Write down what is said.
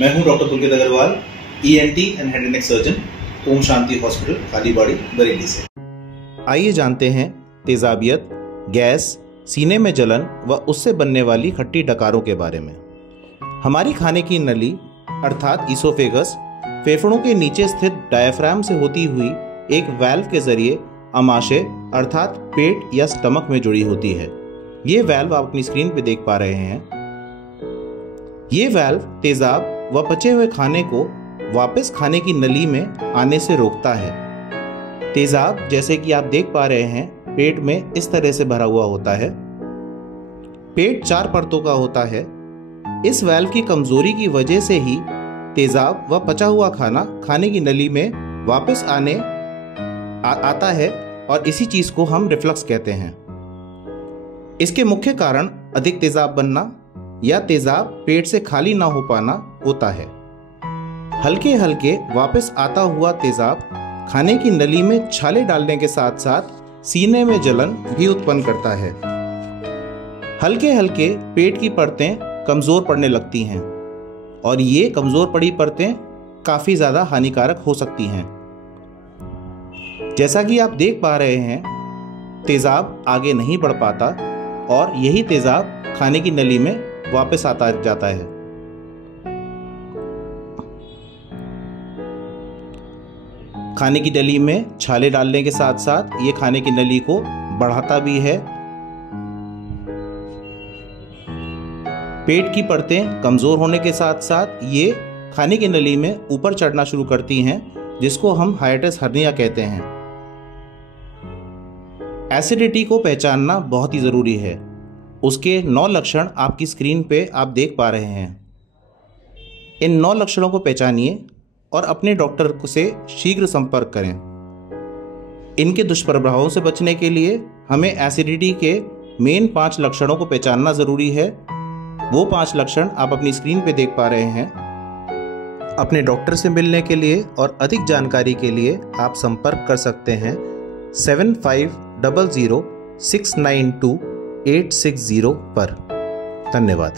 मैं हूं doctor Pulkit Agarwal, ENT and head and neck surgeon, Om Shanti hospital, Kalibari, Bareilly से। आइए जानते हैं तेजाबियत, गैस, सीने में जलन व उससे बनने वाली खट्टी डकारों के बारे में। हमारी खाने की नली अर्थात ईसोफेगस फेफड़ों के नीचे स्थित डायफ्राम से होती हुई एक वाल्व के जरिए आमाशय अर्थात पेट या स्टमक में जुड़ी होती है। ये वाल्व आप अपनी स्क्रीन पे देख पा रहे हैं। ये वाल्व तेजाब व पचे हुए खाने को वापस खाने की नली में आने से रोकता है। तेजाब जैसे कि आप देख पा रहे हैं पेट में इस तरह से भरा हुआ होता है। पेट 4 परतों का होता है। इस वाल्व की कमजोरी की वजह से ही तेजाब व पचा हुआ खाना खाने की नली में वापस आता है और इसी चीज को हम रिफ्लक्स कहते हैं। इसके मुख्य कारण अधिक तेजाब बनना या तेजाब पेट से खाली ना हो पाना होता है। हल्के हल्के वापस आता हुआ तेजाब खाने की नली में छाले डालने के साथ साथ सीने में जलन भी उत्पन्न करता है। हल्के हल्के पेट की परतें कमजोर पड़ने लगती हैं और ये कमजोर पड़ी परतें काफी ज्यादा हानिकारक हो सकती हैं। जैसा कि आप देख पा रहे हैं तेजाब आगे नहीं बढ़ पाता और यही तेजाब खाने की नली में वापस आता जाता है। खाने की नली में छाले डालने के साथ साथ ये खाने की नली को बढ़ाता भी है। पेट की परतें कमजोर होने के साथ साथ ये खाने की नली में ऊपर चढ़ना शुरू करती हैं, जिसको हम हाइटिस हर्निया कहते हैं। एसिडिटी को पहचानना बहुत ही जरूरी है। उसके 9 लक्षण आपकी स्क्रीन पे आप देख पा रहे हैं। इन 9 लक्षणों को पहचानिए और अपने डॉक्टर से शीघ्र संपर्क करें। इनके दुष्प्रभावों से बचने के लिए हमें एसिडिटी के मेन 5 लक्षणों को पहचानना जरूरी है। वो 5 लक्षण आप अपनी स्क्रीन पे देख पा रहे हैं। अपने डॉक्टर से मिलने के लिए और अधिक जानकारी के लिए आप संपर्क कर सकते हैं 7500 692 860 पर। धन्यवाद।